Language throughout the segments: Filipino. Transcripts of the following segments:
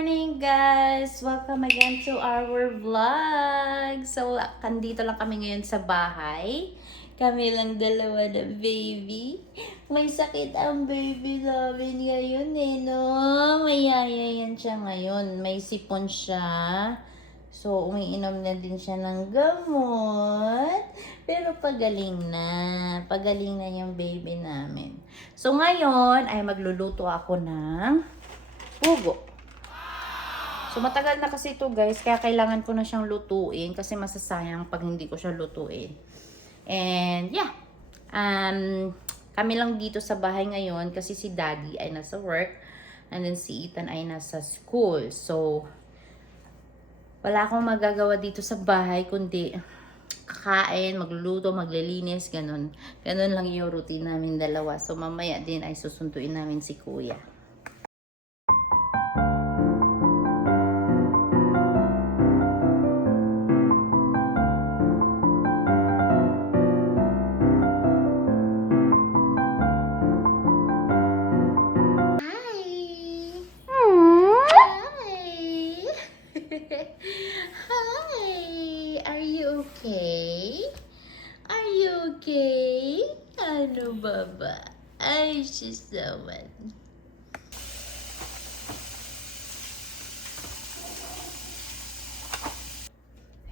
morning, guys! Welcome again to our vlog! So, kandito lang kami ngayon sa bahay. Kami lang dalawa na baby. May sakit ang baby namin ngayon no? Mayaya yan siya ngayon. May sipon siya. So, umiinom na din siya ng gamot. Pero pagaling na. Pagaling na yung baby namin. So, ngayon ay magluluto ako ng pugo. So, matagal na kasi ito guys, kaya kailangan ko na siyang lutuin kasi masasayang pag hindi ko siya lutuin. And yeah, kami lang dito sa bahay ngayon kasi si Daddy ay nasa work and then si Ethan ay nasa school. So, wala akong magagawa dito sa bahay kundi kakain, magluluto, maglilinis, ganun. Ganun lang yung routine namin dalawa. So, mamaya din ay susunduin namin si Kuya. Hi! Are you okay? Are you okay? Ano baba? Ay, sis naman.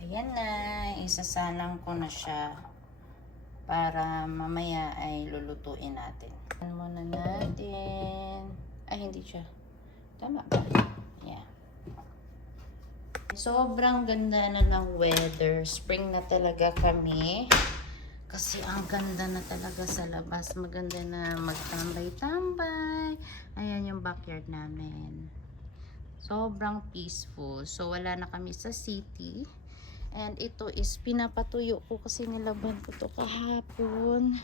Ayan na, isasalang ko na siya para mamaya ay lulutuin natin. Ano muna natin? Ay, hindi siya. Tama ba? Yeah. Sobrang ganda na ng weather. Spring na talaga kami. Kasi ang ganda na talaga sa labas. Maganda na magtambay-tambay. Ayan yung backyard namin. Sobrang peaceful. So wala na kami sa city. And ito is pinapatuyo ko kasi nilaban ko to kahapon.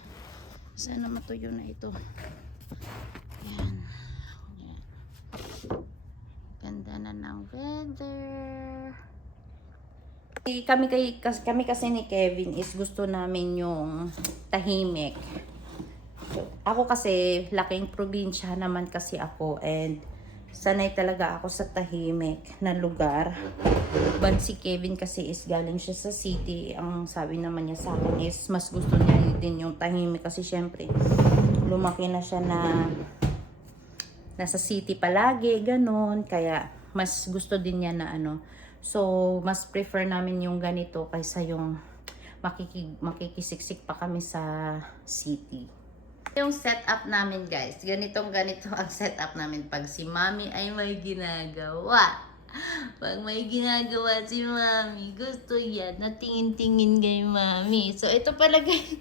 Sana matuyo na ito. Ayan. Ayan. Ganda na ng weather. Kami kasi ni Kevin is gusto namin yung tahimik. Ako kasi laking probinsya naman kasi ako and sanay talaga ako sa tahimik na lugar. But si Kevin kasi is galing siya sa city. Ang sabi naman niya sa akin is mas gusto niya din yung tahimik kasi syempre lumaki na siya na nasa city palagi, ganun. Kaya mas gusto din niya na ano. So, mas prefer namin yung ganito kaysa yung makikisiksik pa kami sa city. Yung setup namin guys, ganito ang setup namin pag si Mami ay may ginagawa. Pag may ginagawa si Mami, gusto yan na tingin-tingin kay Mami. So, ito pala guys,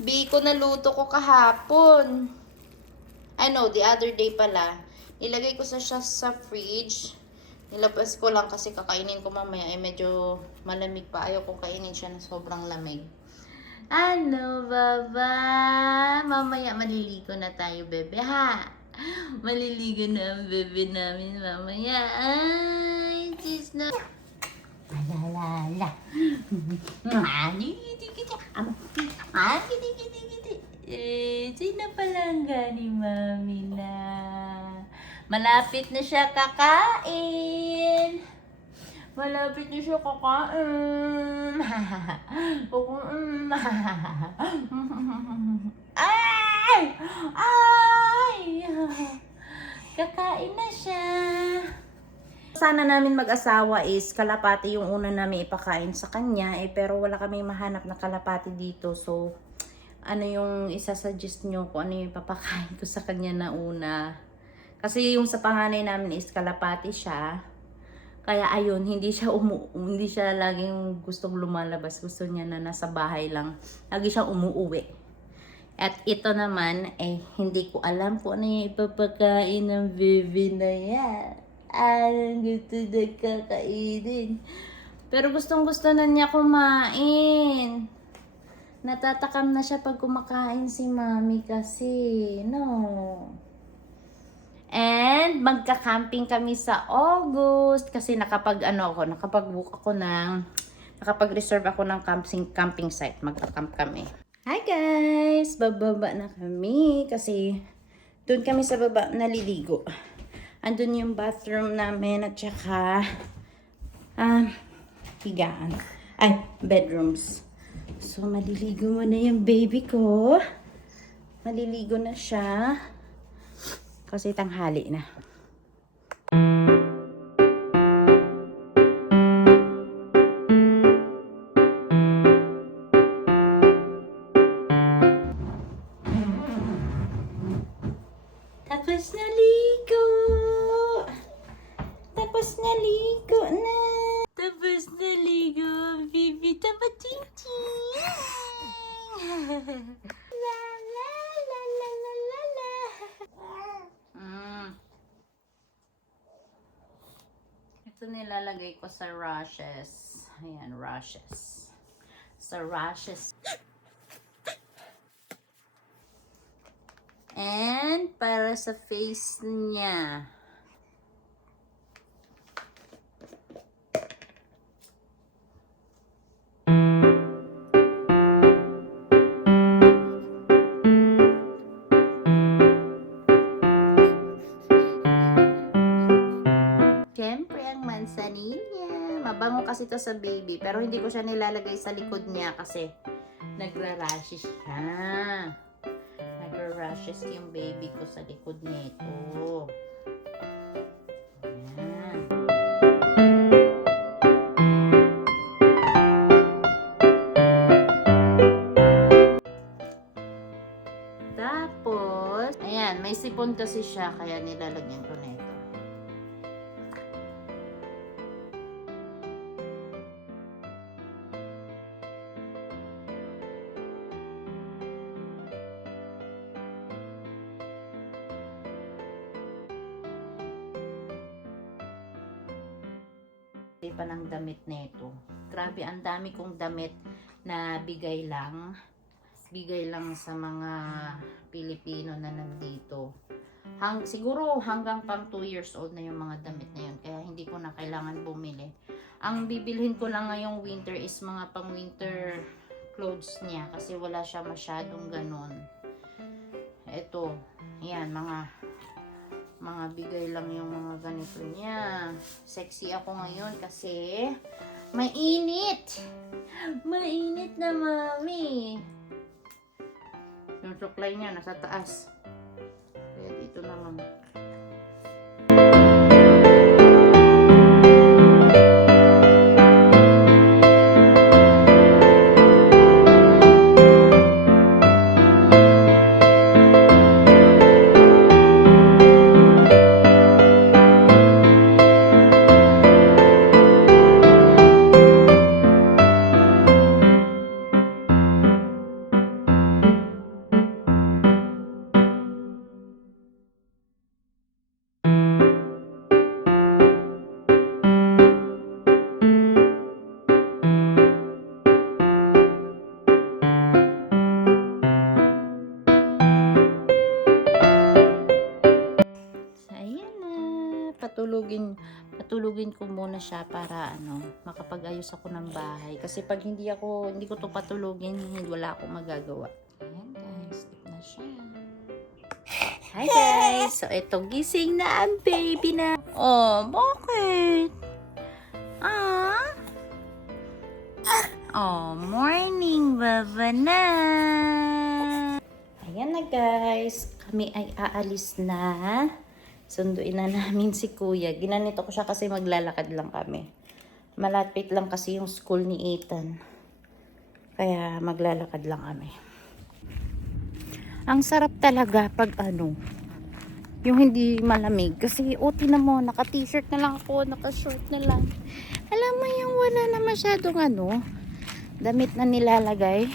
biko na luto ko kahapon. The other day pala, nilagay ko siya sa fridge. Nilabas ko lang kasi kakainin ko mamaya ay medyo malamig pa. Ayaw ko kainin siya na sobrang lamig. Ano, baba? Mamaya maliligo na tayo, bebe, ha? Maliligo na ang bebe namin mamaya. Ay, sis na. Alalala. Sino palangga ni Mami na? Malapit na siya kakain. Malapit na siya kakain. Ay! Ay! Kakain na siya. Sana namin mag-asawa is kalapati yung una namin ipakain sa kanya. Pero wala kami mahanap na kalapati dito. So, ano yung isasuggest nyo kung ano yung ipapakain ko sa kanya na una? Kasi yung sa panganay namin is kalapati siya. Kaya ayun, hindi siya laging gustong lumalabas. Gusto niya na nasa bahay lang. Lagi siyang umuuwi. At ito naman, hindi ko alam kung ano yung ipapakain ng baby na yan. Anong gusto na kakainin. Pero gustong gusto na niya kumain. Natatakam na siya pag kumakain si Mami kasi. No. And magka-camping kami sa August kasi nakapag-reserve ako ng camping site. Magka-camp kami. Hi guys! Bababa na kami kasi doon kami sa baba naliligo. Andun yung bathroom namin at saka higaan. Ay, bedrooms. So, maliligo mo na yung baby ko. Maliligo na siya. Kasi tanghali na. Tapos naligo. Tapos naligo na. Tapos naligo, baby. Tapos ting-ting. La la la la la la la. Ito nilalagay ko sa rashes. Ayan, rashes. Sa rashes. And para sa face niya. Siyempre, ang manzanilla. Mabango kasi to sa baby. Pero hindi ko siya nilalagay sa likod niya kasi nagra-rashes siya. Nagra-rashes yung baby ko sa likod nito. Ayan. Tapos, ayan, may sipon kasi siya kaya nilalagyan ko nito. Pa ng damit nito. Grabe, ang dami kong damit na bigay lang. Bigay lang sa mga Pilipino na nandito. Siguro hanggang pang 2 years old na yung mga damit na yun. Kaya hindi ko na kailangan bumili. Ang bibilhin ko lang ngayong winter is mga pang winter clothes niya. Kasi wala siya masyadong ganun. Ito. Yan, mga bigay lang yung mga ganito niya. Sexy ako ngayon kasi mainit. Mainit na, mami. Yung suklay niya nasa taas. Kaya dito naman. Patulugin ko muna siya para makapag-ayos ako ng bahay. Kasi pag hindi ko to patulugin, wala akong magagawa. Ayan guys, sleep na siya. Hi guys! So ito, gising na ang baby na. Oh, bakit? Oh, morning, baba na. Ayan na guys, kami ay aalis na. Sunduin na namin si Kuya. Ginanito ko siya kasi maglalakad lang kami. Malapit lang kasi yung school ni Ethan. Kaya maglalakad lang kami. Ang sarap talaga pag yung hindi malamig. Kasi tinan mo, naka-t-shirt na lang ako, naka-short na lang. Alam mo yung wala na masyadong damit na nilalagay.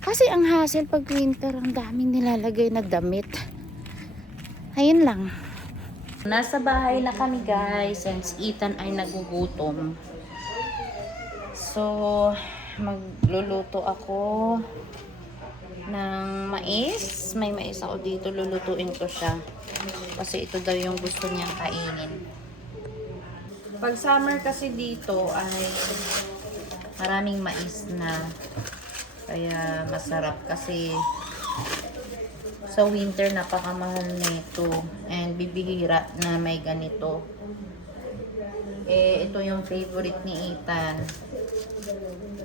Kasi ang hassle pag winter, ang daming nilalagay na damit. Ayun lang. Nasa bahay na kami guys, since Ethan ay nagugutom. So, magluluto ako ng mais. May mais ako dito, lulutuin ko siya. Kasi ito daw yung gusto niyang kainin. Pag summer kasi dito ay maraming mais na. Kaya masarap kasi Sa winter, napakamahal nito. And bibihira na may ganito. Ito yung favorite ni Ethan.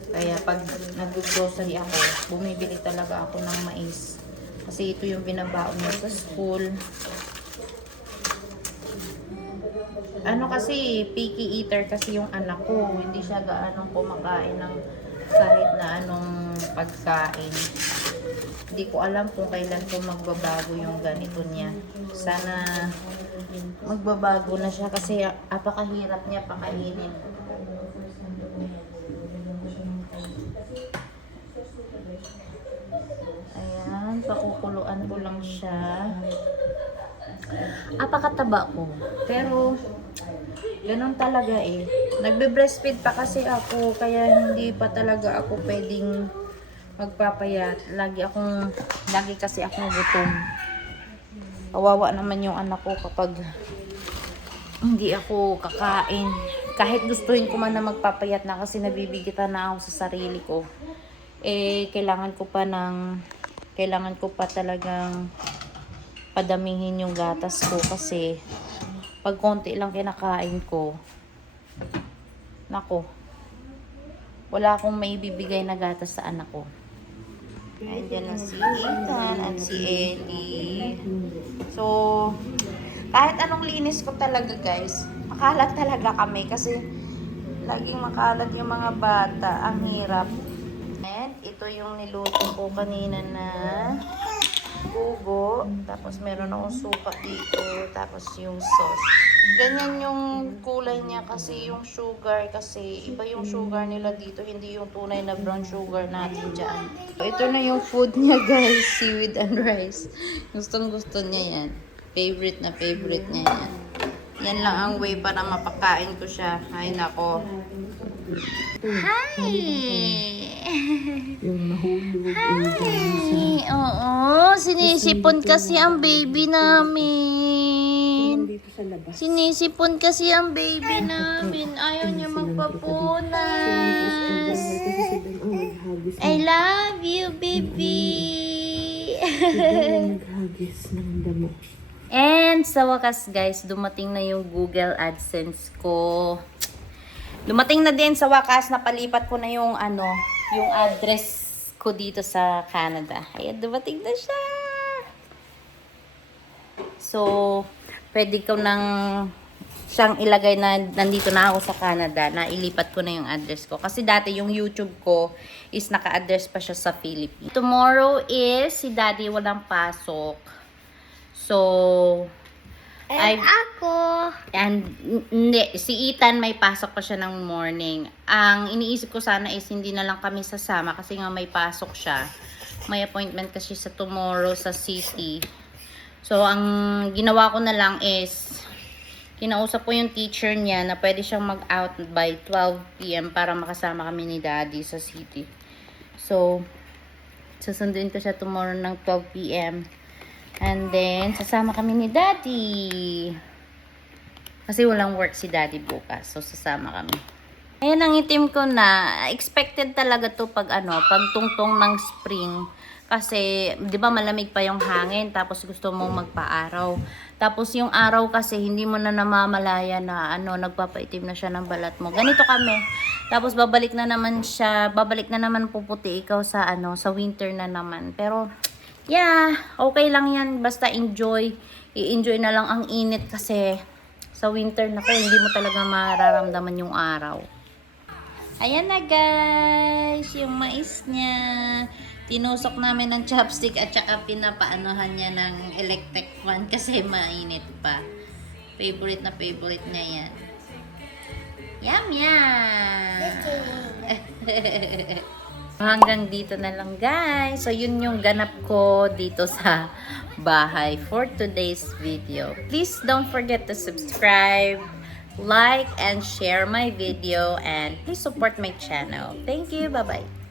Kaya pag nag-grocery ako, bumibili talaga ako ng mais. Kasi ito yung binabaon niya sa school. Kasi, picky eater kasi yung anak ko. Hindi siya gaanong kumakain ng kahit na anong pagkain. Hindi ko alam kung kailan ko magbabago yung ganito niya. Sana magbabago na siya kasi apakahirap niya pakainin. Ayan, pakukuluan ko lang siya. Apakataba ko. Pero, ganun talaga eh. Nagbe-breastfeed pa kasi ako, kaya hindi pa talaga ako pwedeng magpapayat. Lagi kasi akong gutom. Kawawa naman yung anak ko kapag hindi ako kakain. Kahit gustuhin ko man na magpapayat na kasi nabibigitan na ako sa sarili ko. Kailangan ko pa talagang padamihin yung gatas ko kasi pag konti lang kinakain ko, nako, wala akong maibibigay na gatas sa anak ko. Ayan na si Ethan at si Ellie. So, kahit anong linis ko talaga guys, makalat talaga kami kasi laging makalat yung mga bata. Ang hirap. And ito yung niluto ko kanina na ugo. Tapos meron akong suka dito. Tapos yung sauce. Ganyan yung kulay niya kasi yung sugar. Kasi iba yung sugar nila dito. Hindi yung tunay na brown sugar natin dyan. So, ito na yung food niya guys. Seaweed and rice. Gustong gusto niya yan. Favorite na favorite niya yan. Yan lang ang way para mapakain ko siya. Ay nako. Hi! Hi! Oo, sinisipon kasi ang baby namin. Sinisipon kasi ang baby namin. Ayaw niya magpapunas. I love you, baby. And sa wakas guys, dumating na yung Google AdSense ko. Dumating na din sa wakas, napalipat ko na yung yung address ko dito sa Canada. Ayan, dumating na siya. So, pwede ko nang siyang ilagay na nandito na ako sa Canada, na ilipat ko na yung address ko. Kasi dati yung YouTube ko is naka-address pa siya sa Philippines. Tomorrow is si Daddy walang pasok. So, hindi, si Ethan may pasok pa siya ng morning. Ang iniisip ko sana is hindi na lang kami sasama kasi nga may pasok siya. May appointment kasi sa tomorrow sa city. So, ang ginawa ko na lang is kinausap ko yung teacher niya na pwede siyang mag-out by 12 PM para makasama kami ni Daddy sa city. So, susunduin ko siya tomorrow ng 12 PM. And then, sasama kami ni Daddy. Kasi walang work si Daddy bukas. So, sasama kami. Ayan ang itim ko na. Expected talaga to pag pag tungtong ng spring. Kasi, di ba malamig pa yung hangin. Tapos gusto mong magpa-araw. Tapos yung araw kasi, hindi mo na namamalaya na nagpapaitim na siya ng balat mo. Ganito kami. Tapos babalik na naman puputi ikaw sa sa winter na naman. Pero, yeah, okay lang yan. Basta enjoy. I-enjoy na lang ang init kasi sa winter na hindi mo talaga mararamdaman yung araw. Ayan na guys, yung mais niya. Tinusok namin ng chopstick at saka pinapaanohan niya ng electric fan kasi mainit pa. Favorite na favorite niya yan. Yum, yum! Hanggang dito na lang guys. So yun yung ganap ko dito sa bahay for today's video. Please don't forget to subscribe, like, and share my video, and please support my channel. Thank you. Bye-bye.